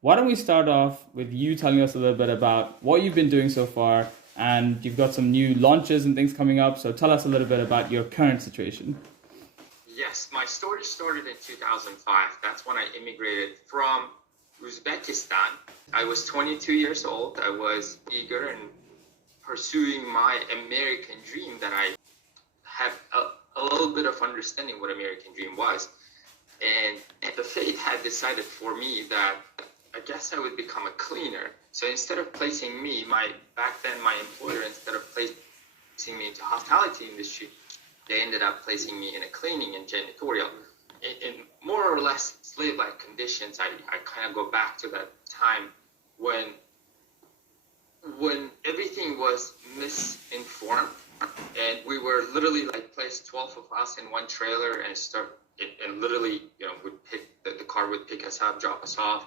Why don't we start off with you telling us a little bit about what you've been doing so far, and you've got some new launches and things coming up. So tell us a little bit about your current situation. Yes, my story started in 2005. That's when I immigrated from Uzbekistan. I was 22 years old. I was eager and pursuing my American dream that I had a little bit of understanding what American dream was. And the fate had decided for me that I guess I would become a cleaner. So instead of placing me, back then my employer, instead of placing me into hospitality industry, they ended up placing me in a cleaning and janitorial. In more or less slave-like conditions. I kind of go back to that time when everything was misinformed, and we were literally like placed 12 of us in one trailer and literally, would pick the car would pick us up, drop us off,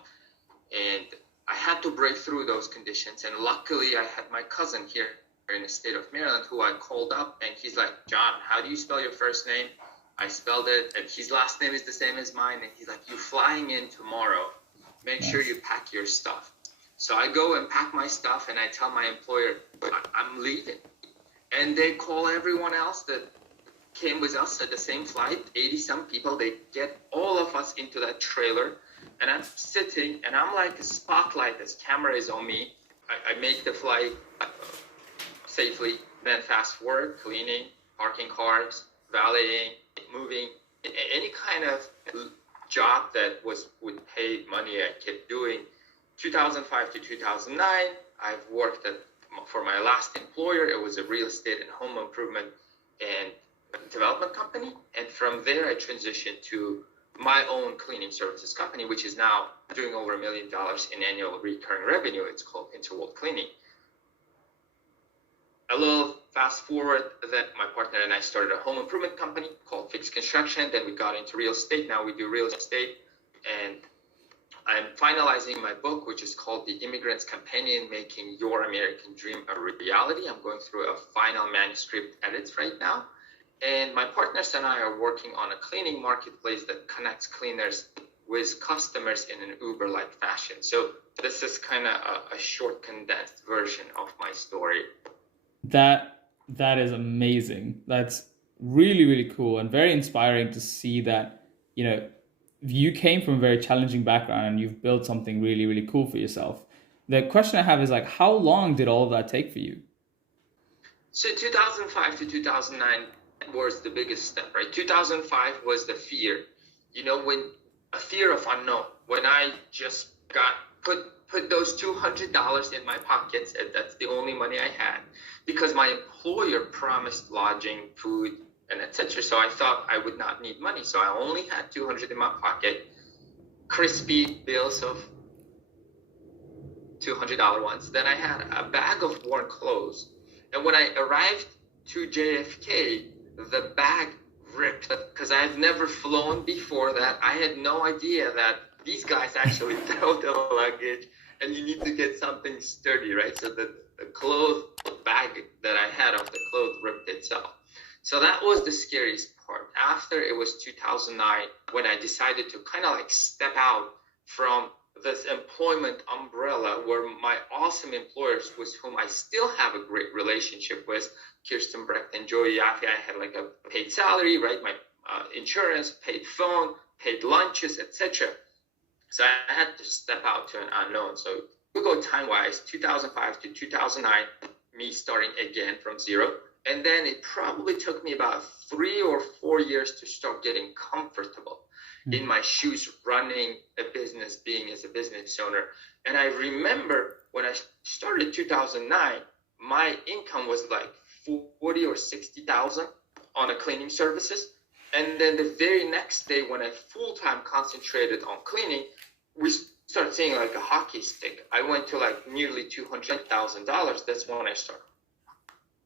and I had to break through those conditions. And luckily, I had my cousin here in the state of Maryland who I called up, and he's like, "John, how do you spell your first name?" I spelled it, and his last name is the same as mine. And he's like, "You're flying in tomorrow. Make sure Nice. you pack your stuff." So I go and pack my stuff, and I tell my employer, I'm leaving. And they call everyone else that came with us at the same flight, 80 some people. They get all of us into that trailer, and I'm sitting, and I'm like a spotlight. This camera is on me. I make the flight safely, then fast forward, cleaning, parking cars, valeting, moving, any kind of job that would pay money. I kept doing. 2005 to 2009, I've worked for my last employer. It was a real estate and home improvement and development company. And from there, I transitioned to my own cleaning services company, which is now doing over $1 million in annual recurring revenue. It's called Untold Cleaning. A little fast forward, that my partner and I started a home improvement company called Fixed Construction. Then we got into real estate. Now we do real estate. And I'm finalizing my book, which is called The Immigrant's Companion, Making Your American Dream a Reality. I'm going through a final manuscript edits right now. And my partners and I are working on a cleaning marketplace that connects cleaners with customers in an Uber-like fashion. So this is kind of a short, condensed version of my story. That is amazing. That's really, really cool and very inspiring to see that, you know, you came from a very challenging background and you've built something really, really cool for yourself. The question I have is like, how long did all of that take for you? So 2005 to 2009 was the biggest step, right? 2005 was the fear, when a fear of unknown. When I just got put those $200 in my pockets, and that's the only money I had, because my employer promised lodging, food, and etc. So I thought I would not need money. So I only had 200 in my pocket, crispy bills of $200 ones. Then I had a bag of worn clothes. And when I arrived to JFK, the bag ripped because I had never flown before that. I had no idea that these guys actually throw the luggage and you need to get something sturdy, right? So the clothes bag that I had of the clothes ripped itself. So that was the scariest part. After, it was 2009 when I decided to kind of like step out from this employment umbrella where my awesome employers, with whom I still have a great relationship with, Kirsten Brecht and Joey Yaffe, I had like a paid salary, right? My insurance, paid phone, paid lunches, etc. So I had to step out to an unknown. So we go time-wise, 2005 to 2009, me starting again from zero. And then it probably took me about 3 or 4 years to start getting comfortable in my shoes, running a business, being as a business owner. And I remember when I started 2009, my income was like 40 or 60,000 on a cleaning services. And then the very next day, when I full-time concentrated on cleaning, we started seeing like a hockey stick. I went to like nearly $200,000. That's when I started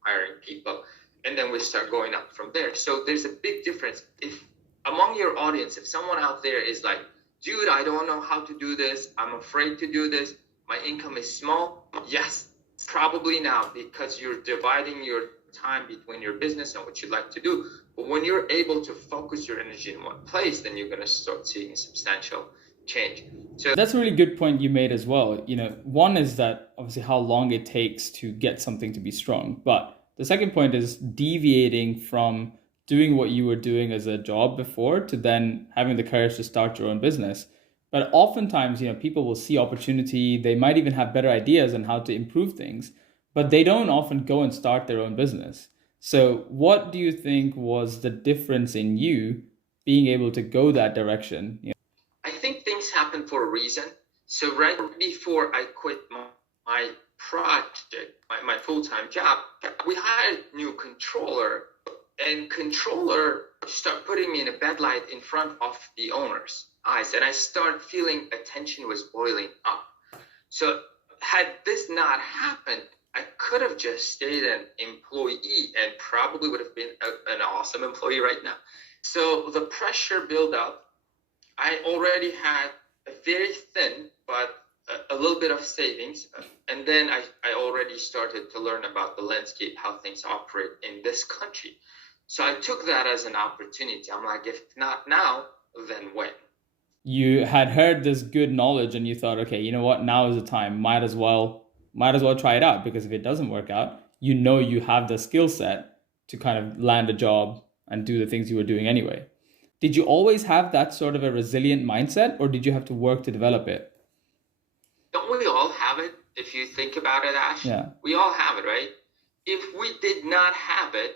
hiring people. And then we start going up from there. So there's a big difference. If among your audience, if someone out there is like, "Dude, I don't know how to do this. I'm afraid to do this. My income is small." Yes, probably now, because you're dividing your time between your business and what you like to do. But when you're able to focus your energy in one place, then you're going to start seeing a substantial change. So That's a really good point you made as well. One is that obviously how long it takes to get something to be strong. But the second point is deviating from doing what you were doing as a job before to then having the courage to start your own business. But oftentimes, people will see opportunity, they might even have better ideas on how to improve things, but they don't often go and start their own business. So, what do you think was the difference in you being able to go that direction? I think things happen for a reason. So right before I quit my project, my full-time job, we hired a new controller, and controller start putting me in a bad light in front of the owner's eyes, and I start feeling attention was boiling up. So had this not happened, I could have just stayed an employee and probably would have been an awesome employee right now. So the pressure built up. I already had a very thin, but a little bit of savings. And then I already started to learn about the landscape, how things operate in this country. So I took that as an opportunity. I'm like, if not now, then when? You had heard this good knowledge and you thought, okay, you know what, now is the time. Might as well try it out, because if it doesn't work out, you have the skill set to kind of land a job and do the things you were doing anyway. Did you always have that sort of a resilient mindset, or did you have to work to develop it? Don't we all have it? If you think about it, Ash, Yeah. we all have it, right? If we did not have it,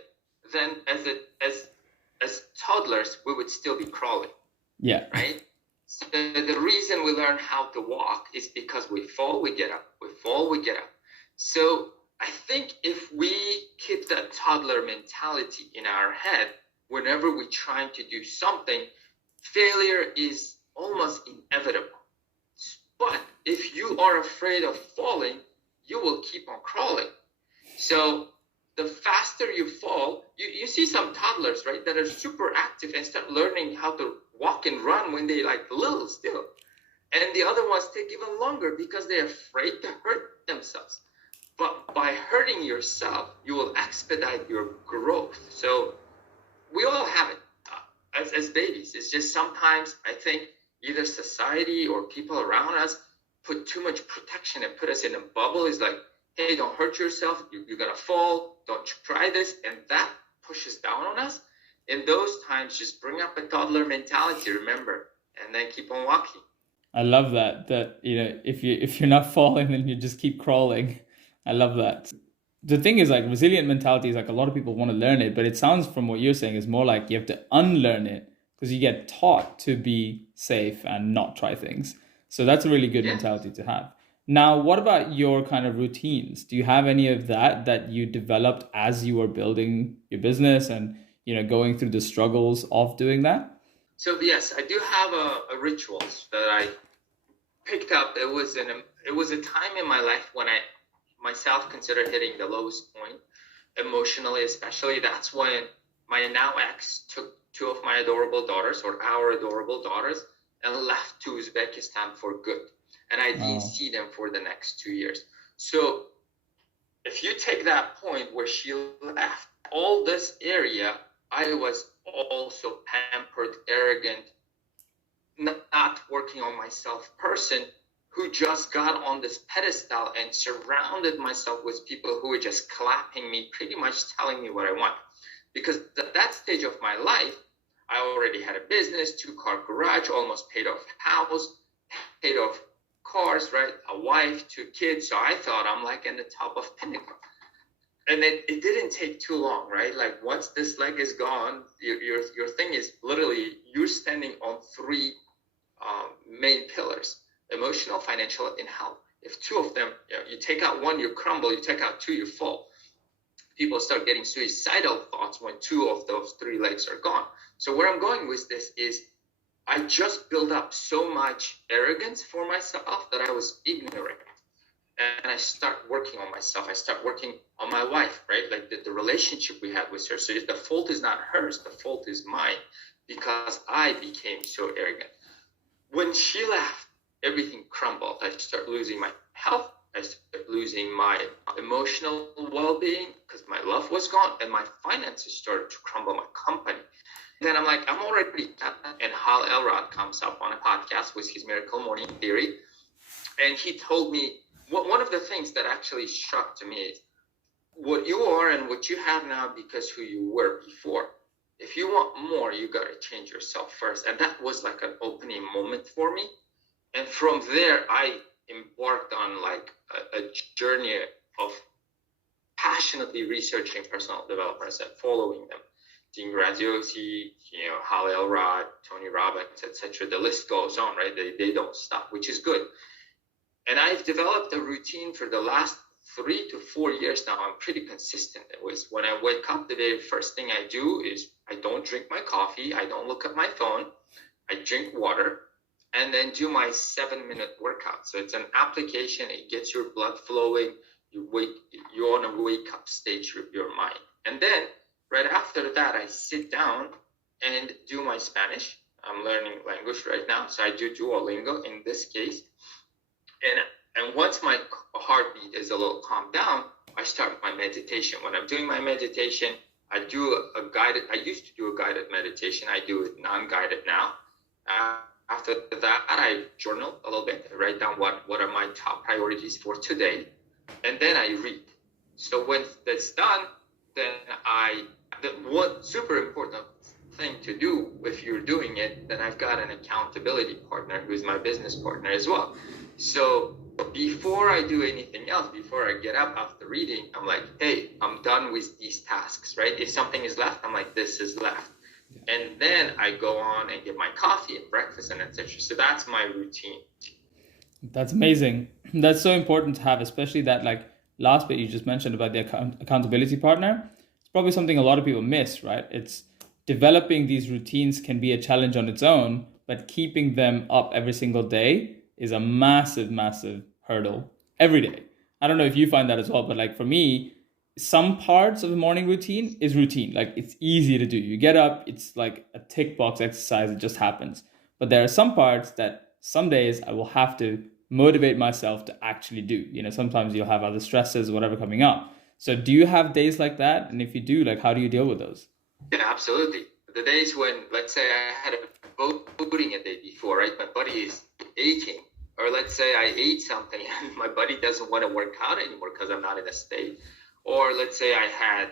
then as toddlers, we would still be crawling, Yeah. right? So the reason we learn how to walk is because we fall, we get up, we fall, we get up. So I think if we keep that toddler mentality in our head, whenever we're trying to do something, failure is almost inevitable. But if you are afraid of falling, you will keep on crawling. So the faster you fall, you see some toddlers, right, that are super active and start learning how to walk and run when they like little still. And the other ones take even longer because they're afraid to hurt themselves. But by hurting yourself, you will expedite your growth. So we all have it as babies. It's just sometimes I think either society or people around us put too much protection and put us in a bubble. It's like, hey, don't hurt yourself. You're going to fall. Don't try this. And that pushes down on us. In those times, just bring up a toddler mentality, remember, and then keep on walking. I love that. If you're not falling, then you just keep crawling. I love that. The thing is, like, resilient mentality is like a lot of people want to learn it, but it sounds from what you're saying is more like you have to unlearn it because you get taught to be safe and not try things. So that's a really good Yeah. mentality to have. Now, what about your kind of routines? Do you have any of that you developed as you were building your business and going through the struggles of doing that? So yes, I do have a rituals that I picked up. It was a time in my life when I myself considered hitting the lowest point emotionally, especially. That's when my now ex took two of my adorable daughters, or our adorable daughters, and left to Uzbekistan for good. And I didn't see them for the next 2 years. So if you take that point where she left, all this area, I was also pampered, arrogant, not working on myself person who just got on this pedestal and surrounded myself with people who were just clapping me, pretty much telling me what I want. Because at that stage of my life, I already had a business, 2-car garage, almost paid off house, paid off cars, right? A wife, 2 kids. So I thought I'm like in the top of pinnacle. And it didn't take too long, right? Like once this leg is gone, your thing is literally you're standing on 3 main pillars: emotional, financial, and health. If 2 of them, you take out 1, you crumble. You take out 2, you fall. People start getting suicidal thoughts when 2 of those 3 legs are gone. So where I'm going with this is I just built up so much arrogance for myself that I was ignorant. And I start working on myself. I start working on my wife, right? Like the relationship we had with her. So the fault is not hers. The fault is mine because I became so arrogant. When she left, everything crumbled. I start losing my health. I started losing my emotional well-being because my love was gone, and my finances started to crumble, my company. then I'm like, I'm already, and Hal Elrod comes up on a podcast with his Miracle Morning Theory. And he told me, one of the things that actually struck to me is what you are and what you have now because who you were before. If you want more, you got to change yourself first. And that was like an opening moment for me. And from there, I embarked on like a journey of passionately researching personal developers and following them. Dean Graziosi, Hal Elrod, Tony Robbins, etc. The list goes on, right? They don't stop, which is good. And I've developed a routine for the last 3 to 4 years now. I'm pretty consistent with. When I wake up, the very first thing I do is I don't drink my coffee. I don't look at my phone. I drink water and then do my 7-minute workout. So it's an application. It gets your blood flowing. You're on a wake up stage with your mind. And then right after that, I sit down and do my Spanish. I'm learning language right now. So I do Duolingo in this case. And once my heartbeat is a little calmed down, I start my meditation. When I'm doing my meditation, I used to do a guided meditation. I do it non-guided now. After that, I journal a little bit, write down what are my top priorities for today, and then I read. So when that's done, then the one super important thing to do if you're doing it, then I've got an accountability partner who's my business partner as well. So before I do anything else, before I get up after reading, I'm like, hey, I'm done with these tasks, right? If something is left, I'm like, this is left. And then I go on and get my coffee and breakfast and etc. So that's my routine. That's amazing. That's so important to have, especially that like last bit you just mentioned about the accountability partner. It's probably something a lot of people miss, right? It's developing these routines can be a challenge on its own, but keeping them up every single day is a massive, massive hurdle every day. I don't know if you find that as well, but like for me, some parts of the morning routine is routine. Like it's easy to do. You get up, it's like a tick box exercise. It just happens. But there are some parts that some days I will have to motivate myself to actually do. Sometimes you'll have other stresses or whatever coming up. So do you have days like that? And if you do, like, how do you deal with those? Yeah, absolutely. The days when, let's say I had a voting a day before, right? My body is aching. Or let's say I ate something and my body doesn't want to work out anymore because I'm not in a state. Or let's say I had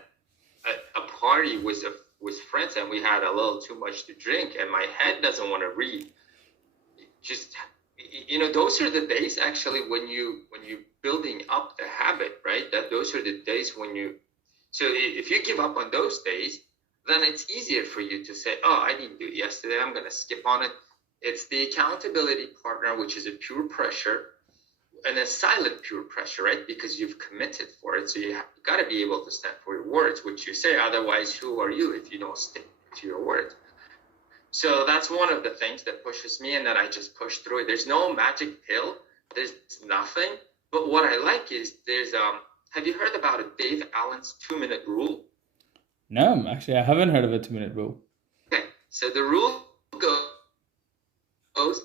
a party with friends and we had a little too much to drink and my head doesn't want to read. Just, those are the days actually when you're building up the habit, right? That those are the days so if you give up on those days, then it's easier for you to say, oh, I didn't do it yesterday. I'm going to skip on it. It's the accountability partner, which is a pure pressure and a silent pure pressure, right? Because you've committed for it. So you got to be able to stand for your words, which you say. Otherwise, who are you if you don't stick to your words? So that's one of the things that pushes me and that I just push through it. There's no magic pill. There's nothing. But what I like is have you heard about Dave Allen's 2-minute rule? No, actually, I haven't heard of a 2-minute rule. Okay, so the rule goes,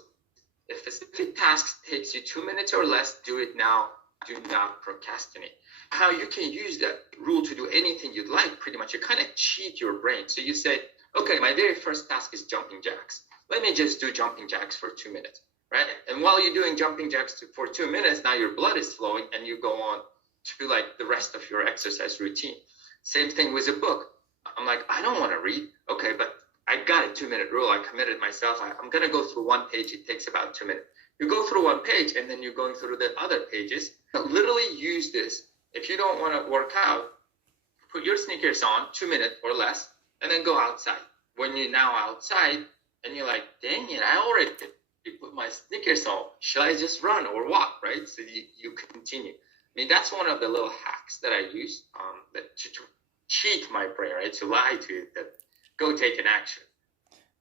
if a specific task takes you 2 minutes or less, do it now. Do not procrastinate. How you can use that rule to do anything you'd like, pretty much. You kind of cheat your brain. So you say, okay, my very first task is jumping jacks. Let me just do jumping jacks for 2 minutes, right? And while you're doing jumping jacks for 2 minutes, now your blood is flowing and you go on to like the rest of your exercise routine. Same thing with a book. I'm like, I don't want to read. Okay, but I got a 2-minute rule. I committed myself. I'm going to go through one page. It takes about 2 minutes. You go through one page and then you're going through the other pages. Literally use this. If you don't want to work out, put your sneakers on, 2 minutes or less, and then go outside. When you're now outside and you're like, dang it, I already put my sneakers on. Should I just run or walk, right? So you continue. I mean, that's one of the little hacks that I use to cheat my brain, right? To lie to it, that go take an action.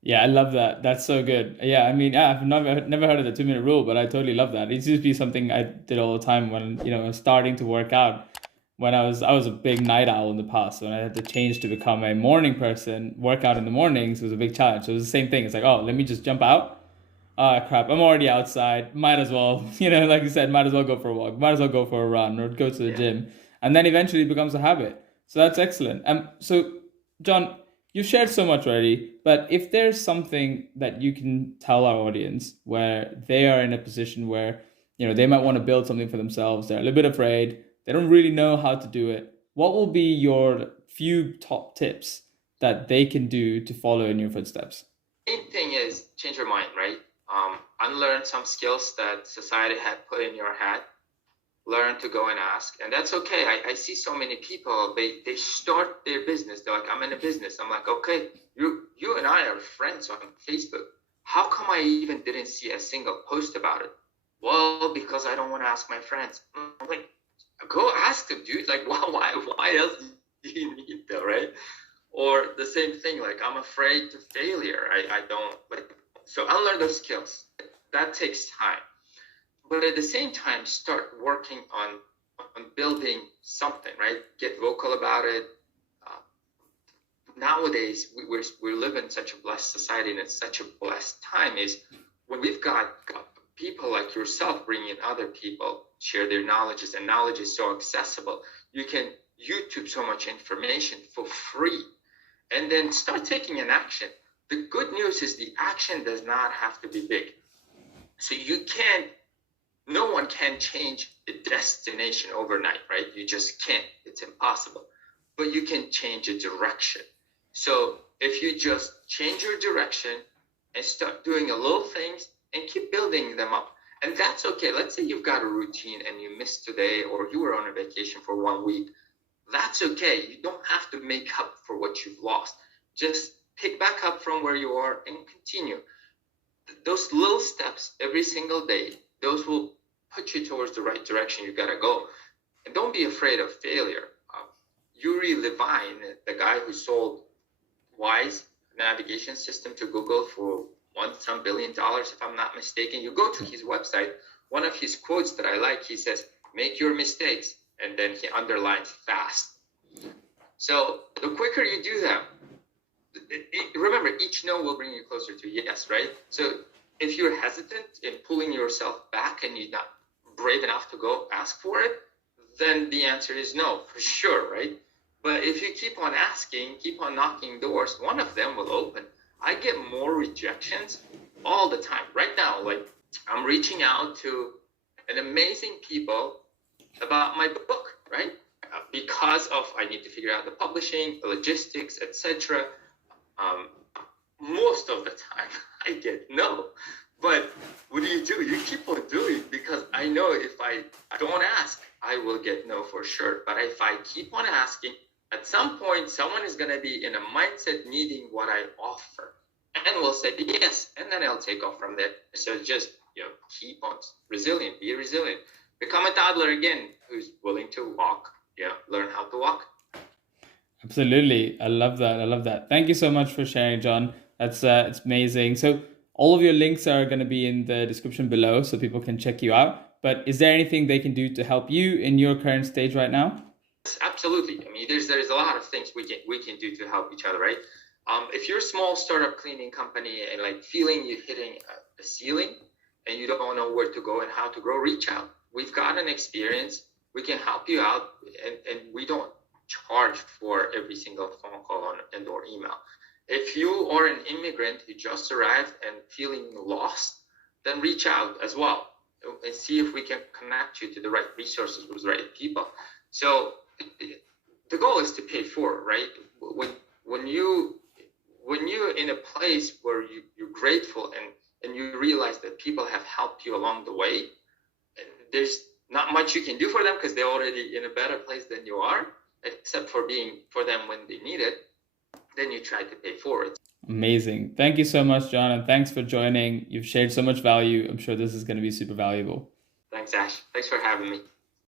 Yeah, I love that. That's so good. Yeah, I mean, I've never heard of the 2-minute rule, but I totally love that. It used to be something I did all the time when, I was starting to work out. When I was a big night owl in the past, so when I had to change to become a morning person, work out in the mornings was a big challenge. So it was the same thing. It's like, oh, let me just jump out. Crap, I'm already outside. Might as well, like you said, might as well go for a walk, might as well go for a run or go to the gym. And then eventually it becomes a habit. So that's excellent. So, John, You've shared so much already, but if there's something that you can tell our audience where they are in a position where, they might want to build something for themselves, they're a little bit afraid, they don't really know how to do it, what will be your few top tips that they can do to follow in your footsteps? Main thing is change your mind, right? Unlearn some skills that society had put in your head. Learn to go and ask, and that's okay. I see so many people, they start their business. They're like, I'm in a business. I'm like, okay, you and I are friends on Facebook. How come I even didn't see a single post about it? Well, because I don't want to ask my friends. I'm like, go ask them, dude. Like, why else do you need them, right? Or the same thing, like, I'm afraid to failure. I don't like, so unlearn those skills. That takes time. But at the same time, start working on building something, right? Get vocal about it. Nowadays, we live in such a blessed society, and it's such a blessed time, is when we've got people like yourself bringing other people, share their knowledges, and knowledge is so accessible. You can YouTube so much information for free, and then start taking an action. The good news is the action does not have to be big. So no one can change the destination overnight, right? You just can't. It's impossible. But you can change a direction. So if you just change your direction and start doing a little things and keep building them up, and that's okay. Let's say you've got a routine and you missed today, or you were on a vacation for 1 week. That's okay. You don't have to make up for what you've lost. Just pick back up from where you are and continue. Those little steps every single day, those will put you towards the right direction you gotta go. And don't be afraid of failure. Yuri Levine, the guy who sold Wise navigation system to Google for $1 billion, if I'm not mistaken, you go to his website, one of his quotes that I like, he says, make your mistakes, and then he underlines fast. So the quicker you do that, remember, each no will bring you closer to yes, right? So if you're hesitant in pulling yourself back and you're not brave enough to go ask for it, then the answer is no, for sure, right? But if you keep on asking, keep on knocking doors, one of them will open. I get more rejections all the time. Right now, like, I'm reaching out to an amazing people about my book, right? Because of, I need to figure out the publishing, the logistics, etc. Most of the time I get no, but what do? You keep on doing, because I know if I don't ask, I will get no for sure. But if I keep on asking, at some point someone is going to be in a mindset needing what I offer, and will say yes, and then I'll take off from there. So just keep on resilient, be resilient, become a toddler again who's willing to walk, learn how to walk. Absolutely. I love that. I love that. Thank you so much for sharing, John. That's it's amazing. So all of your links are going to be in the description below so people can check you out. But is there anything they can do to help you in your current stage right now? Yes, absolutely. I mean, there's a lot of things we can do to help each other, right? If you're a small startup cleaning company and like feeling you're hitting a ceiling and you don't know where to go and how to grow, reach out. We've got an experience. We can help you out, and we don't charge for every single phone call or email. If you are an immigrant who just arrived and feeling lost, then reach out as well and see if we can connect you to the right resources with the right people. So the goal is to pay it forward, right? When you're in a place where you're grateful and you realize that people have helped you along the way, there's not much you can do for them because they're already in a better place than you are, except for being for them when they need it. Then you try to pay forward. Amazing. Thank you so much, John, and thanks for joining. You've shared so much value. I'm sure this is going to be super valuable. Thanks, Ash. Thanks for having me.